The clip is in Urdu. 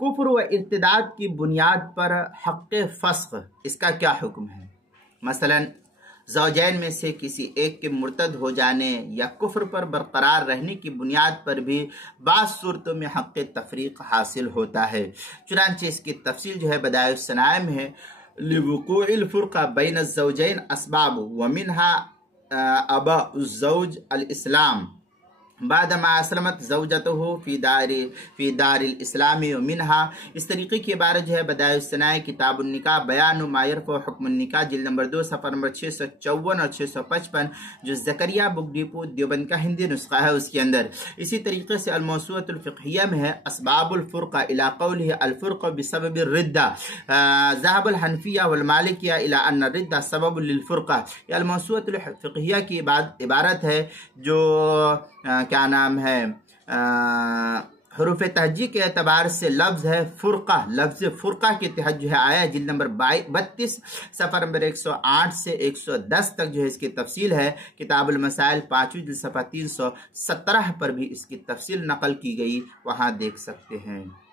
کفر و ارتداد کی بنیاد پر حق فسخ اس کا کیا حکم ہے؟ مثلا زوجین میں سے کسی ایک کے مرتد ہو جانے یا کفر پر برقرار رہنے کی بنیاد پر بھی بعض صورتوں میں حق تفریق حاصل ہوتا ہے۔ چنانچہ اس کی تفصیل جو ہے بدائع الصنائع میں ہے، لوقوع الفرقہ بین الزوجین اسباب ومنها اباء الزوج الاسلام بعدما اسلمت زوجته فی دار الاسلام ومنها، اس طریقے کی عبارت جو ہے بدائع الصنائع کتاب النکاح بیان ما یرفع حکم النکاح جلد نمبر 2 صفحہ نمبر 654 اور 655 جو زکریا بک ڈیپو دیوبند کا ہندی نسخہ ہے اس کے اندر۔ اسی طریقے سے الموسوعۃ الفقہیہ میں ہے اسباب الفرقہ الی قولہ الفرقہ بسبب الردہ، ذهب الحنفیہ والمالکیہ الی ان الردہ سبب للفرقہ۔ یہ الموسوعۃ الفقہیہ کی عبارت ہے جو کیا نام ہے حروف تہجی کے اعتبار سے لفظ ہے فرقہ، لفظ فرقہ کے تحت جو ہے آیا ہے، جلد نمبر 32 صفحہ نمبر 108 سے 110 تک جو ہے اس کی تفصیل ہے۔ کتاب المسائل 5 جلد صفحہ 317 پر بھی اس کی تفصیل نقل کی گئی، وہاں دیکھ سکتے ہیں۔